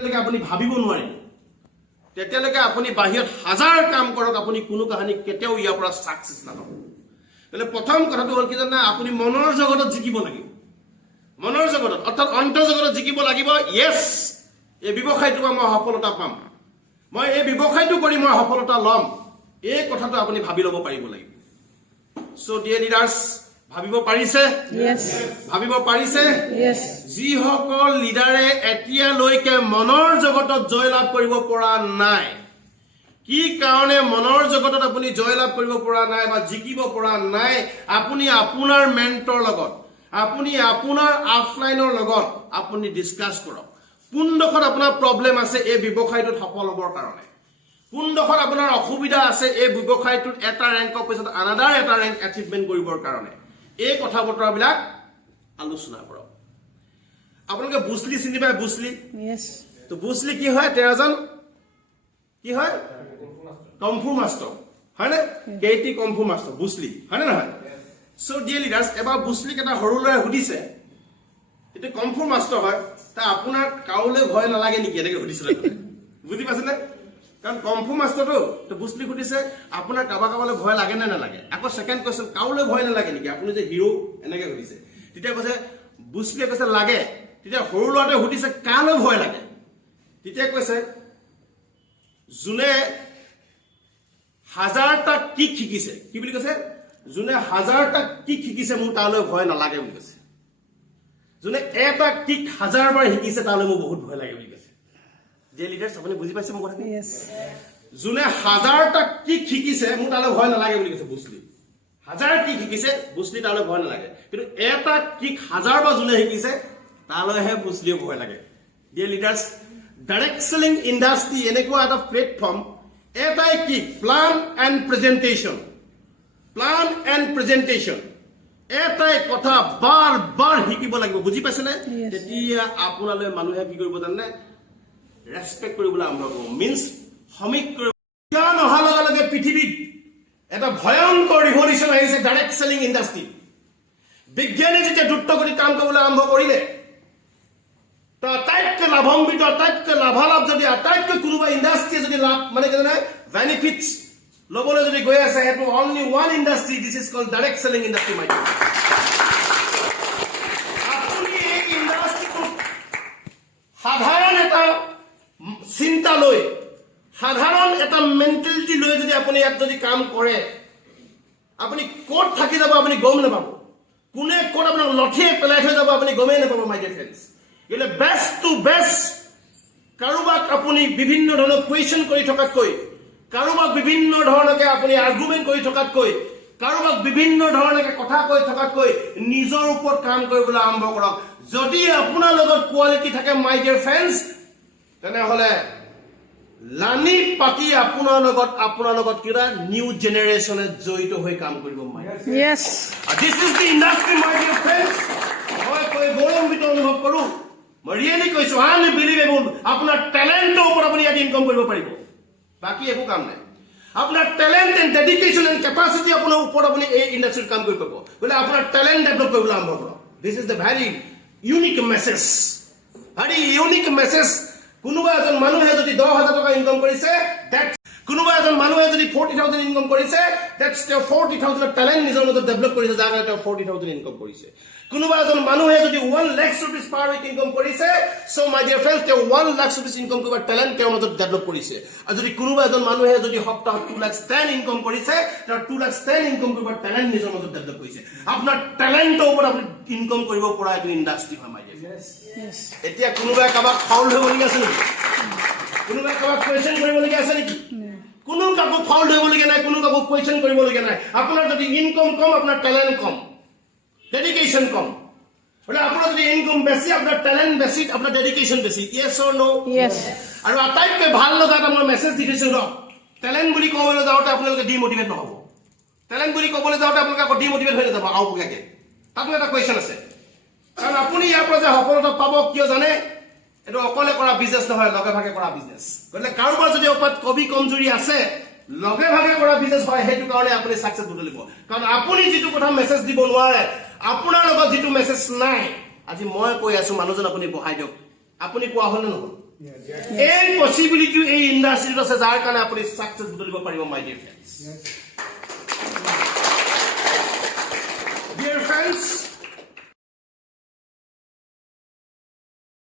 আপুনি ভাবিব নোৱাৰে তেতিয়ালৈকে আপুনি বাহিৰত হাজাৰ কাম কৰক আপুনি কোনো কাহিনী কেতিয়াও ইয়াৰ পৰা সাকসেস নাপাব মানে প্ৰথম কথাটো হ'ল কি জানা আপুনি মনৰ জগতত জিকিব লাগিব মনৰ জগতত অৰ্থাৎ অন্তৰ জগতত জিকিব লাগিব ইয়েস এই ব্যৱসায়টো মই সফলতা পাম মই এই ব্যৱসায়টো কৰি মই সফলতা লম এই কথাটো আপুনি ভাবি ল'ব পাৰিব লাগিব সো ডিয়াৰ লিডাৰ্স ভাবিব পাৰিছে Yes. ভাবিব পাৰিছে Yes. যি সকল লিডাৰে এতিয়ালৈকে মনৰ জগতত জয়লাভ কৰিব পৰা নাই কি কাৰণে মনৰ জগতত আপুনি জয়লাভ কৰিব পৰা নাই বা জিকিব পৰা নাই আপুনি আপোনাৰ মেন্টৰ লগত আপুনি আপোনাৰ অফলাইনৰ লগত আপুনি ডিসকাস কৰক কোনডখত আপোনাৰ প্ৰবলেম আছে এই ব্যৱসায়টোত সফল হ'বৰ কাৰণে কোনডখত আপোনাৰ অসুবিধা আছে এই ব্যৱসায়টোত এটা ৰেংকৰ পিছত আনাদাৰ এটা ৰেংক এচিভমেন্ট কৰিবৰ কাৰণে এই কথা বতৰাবিলাক আলোচনা কৰক আপোনালোকে বুছলি চিনি পায় বুছলি Yes. তো বুছলি কি হয় তেৰজন কি হয় কমফু মাস্টাৰ হয় না কেটি কমফু মাস্টাৰ বুছলি হয় না নহয় সো ডিয়াৰ লিডাৰ্স এবাৰ বুছলিক এটা সৰু ল'ৰাই সুধিছে এটা কমফু মাস্টাৰ হয় তা আপোনাৰ কাউলে ভয় নালাগে নেকি এনেকে সুধিছিলে বুজি পাইছেনে কাৰণ কমফু মাস্টাৰটো তো বুছলি সুধিছে আপোনাৰ কাবালে ভয় লাগে নে নালাগে আকৌ সেকেন্ড কোৱেশ্চন কাউলে ভয় নালাগে নেকি আপুনি যে হিৰো এনেকে সুধিছে তেতিয়া কৈছে বুছলিয়ে কৈছে লাগে তেতিয়া সৰু ল'ৰাটোৱে সুধিছে কালে ভয় লাগে তেতিয়া কৈছে জুনে হাজাৰটা কিক শিকিছে কি বুলি কৈছে জুনে হাজাৰটা কিক শিকিছে মোৰ তালৈ ভয় নালাগে বুলি কৈছে জুনে এটা কিক হাজাৰবাৰ শিকিছে তালৈ মোৰ বহুত ভয় লাগে বুলি কৈছে যে লিডাৰ্স আপুনি বুজি পাইছে মোৰ কথা Yes. জুনে হাজাৰটা কিক শিকিছে মোৰ তালৈ ভয় নালাগে বুলি কৈছে বুছলি হাজাৰ কিক শিকিছে বুছলি তালৈ ভয় নালাগে কিন্তু এটা কিক হাজাৰবাৰ জুনে শিকিছে তালৈহে বুছলিয়ে ভয় লাগে ডিয়াৰ লিডাৰ্স ডাইৰেক্ট সেলিং ইণ্ডাষ্ট্ৰি এনেকুৱা এটা প্লেটফৰ্ম এটাই কিক প্লান এণ্ড প্ৰেজেন্টেশন এটাই কথা বাৰ বাৰ শিকিব লাগিব বুজি পাইছেনে Yes. তেতিয়া আপোনালৈ মানুহে কি কৰিব জানে ৰেসপেক্ট কৰিবলৈ আৰম্ভ কৰিব মিন্স সমিক কৰিব জ্ঞান অহাৰ লগে লগে পৃথিৱীত এটা ভয়ংকৰ ৰিভলিউচন আহিছে ডাইৰেক্ট সেলিং ইণ্ডাষ্ট্ৰি বিজ্ঞানে যেতিয়া দ্ৰুতগতিত কাম কৰিবলৈ আৰম্ভ কৰিলে তো আটাইতকৈ লাভান্বিত আটাইতকৈ লাভালাভ যদি আটাইতকৈ কোনোবা ইণ্ডাষ্ট্ৰিয়ে যদি লাভ মানে কি জানে বেনিফিটছ ল'বলৈ যদি গৈ আছে সেইটো only one industry this is called direct selling industry মাই আপুনি এই ইণ্ডাষ্ট্ৰিটোত সাধাৰণ এটা চিন্তা লৈ সাধাৰণ এটা মেন্টেলিটি লৈ যদি আপুনি ইয়াত যদি কাম কৰে আপুনি ক'ত থাকি যাব আপুনি গম নাপাব কোনে ক'ত আপোনাক লঠিয়ে পেলাই থৈ যাব আপুনি গমেই নাপাব মাই ডিয়াৰ ফ্ৰেণ্ডছ গলে বেষ্ট টু বেষ্ট কাৰোবাক আপুনি বিভিন্ন ধৰণৰ কুৱেশ্যন কৰি থকাতকৈ কাৰোবাক বিভিন্ন ধৰণকে আপুনি আৰ্গুমেন্ট কৰি থকাতকৈ কাৰোবাক বিভিন্ন ধৰণকে কথা কৈ থকাতকৈ নিজৰ ওপৰত কাম কৰিবলৈ আৰম্ভ কৰক যদি আপোনাৰ লগত কোৱালিটি থাকে মাই ডিয়াৰ ফ্ৰেণ্ডছ তেনেহলে লানি পাতি আপোনাৰ লগত কিবা নিউ জেনেৰেশ্যনে জড়িত হৈ কাম কৰিব মাই Yes. This is the industry my dear friends মই কৈ গৌৰৱান্বিত অনুভৱ কৰো মই ৰিয়েলি কৈছো আনবিলিভেবল আপোনাৰ টেলেণ্টৰ ওপৰত আপুনি ইয়াত ইনকাম কৰিব পাৰিব বাকি একো কাম নাই আপোনাৰ talent and dedication and capacity আপোনাৰ ওপৰত আপুনি এই ইণ্ডাষ্ট্ৰিত কাম কৰিব পাৰিব বোলে আপোনাৰ টেলেণ্ট ডেভেলপ কৰিবলৈ আৰম্ভ কৰক this is the very unique message কোনোবা এজন মানুহে যদি 10,000 টকা ইনকাম কৰিছে কোনোবা এজন মানুহে যদি 40,000 ইনকাম কৰিছে দ্যাটস তেওঁ 40,000 টেলেণ্ট নিজৰ মতে ডেভেলপ কৰিছে যাৰ কাৰণে তেওঁ 40,000 ইনকাম কৰিছে কোনোবা এজন মানুহে যদি 1 লাখ रुपीस পাৰ উইক ইনকাম কৰিছে সো মাই ডিয়াৰ ফ্ৰেণ্ডছ তেওঁ 1 লাখ रुपीस ইনকাম কৰাৰ টেলেণ্ট তেওঁৰ মতে ডেভেলপ কৰিছে আৰু যদি কোনোবা এজন মানুহে যদি সপ্তাহত 2 লাখ 10 ইনকাম কৰিছে তেওঁ 2 লাখ 10 ইনকাম কৰাৰ টেলেণ্ট নিজৰ মতে ডেভেলপ কৰিছে আপোনাৰ টেলেণ্টৰ ওপৰত আপুনি ইনকাম কৰিব পৰা এটা ইণ্ডাষ্ট্ৰি হয় মাই ডিয়াৰ ফ্ৰেণ্ডছ Yes. এতিয়া কোনোবাই কাবাক ফাউল হ'বলগীয়া আছে নেকি কোনোবাই কাবাক কুৱেশ্যন কৰিবলগীয়া আছে নেকি কোনো কাকো ফাউল হ'বলগীয়া নাই কোনো কাকো কুৱেশ্যন কৰিবলগীয়া নাই আপোনাৰ যদি ইনকাম কম আপোনাৰ টেলেণ্ট কম ডেডিকেশ্যন কম বলে আপোনাৰ যদি ইনকাম বেছি আপোনাৰ টেলেণ্ট বেছি আপোনাৰ ডেডিকেশ্যন বেছি ইয়েছ অৰ নো Yes. আৰু আটাইতকৈ ভাল লগা এটা মই মেছেজ দি দিছোঁ ৰ টেলেণ্ট বুলি ক'বলৈ যাওঁতে আপোনালোকে ডিমোটিভেট নহ'ব টেলেণ্ট বুলি ক'বলৈ যাওঁতে আপোনালোকে আকৌ ডিমোটিভেট হৈ নাযাব আওপকীয়াকৈ তাতো এটা কুৱেশ্যন আছে কাৰণ আপুনি ইয়াৰ পৰা যে সফলতা পাব কিয় জানে এইটো অকলে কৰা বিজনেছ নহয় লগে ভাগে কৰা বিজনেছ গতিকে কাৰোবাৰ যদি ওপৰত কবি কমজুৰি আছে লগে ভাগে কৰা বিজনেছ হয় সেইটো কাৰণে আপুনি সাকসেছ বুটলিব কাৰণ আপুনি যিটো কথা মেছেজ দিব নোৱাৰে আপোনাৰ লগত যিটো মেছেজ নাই আজি মই কৈ আছো মানুহজন আপুনি বহাই দিয়ক আপুনি কোৱা হল নে নহয় এই পসিবিলিটি এই ইণ্ডাষ্ট্ৰীত আছে যাৰ কাৰণে আপুনি ছাকচেছ বুটলিব পাৰিব মাই ডিয়াৰ ফ্ৰেণ্ডছ। Dear friends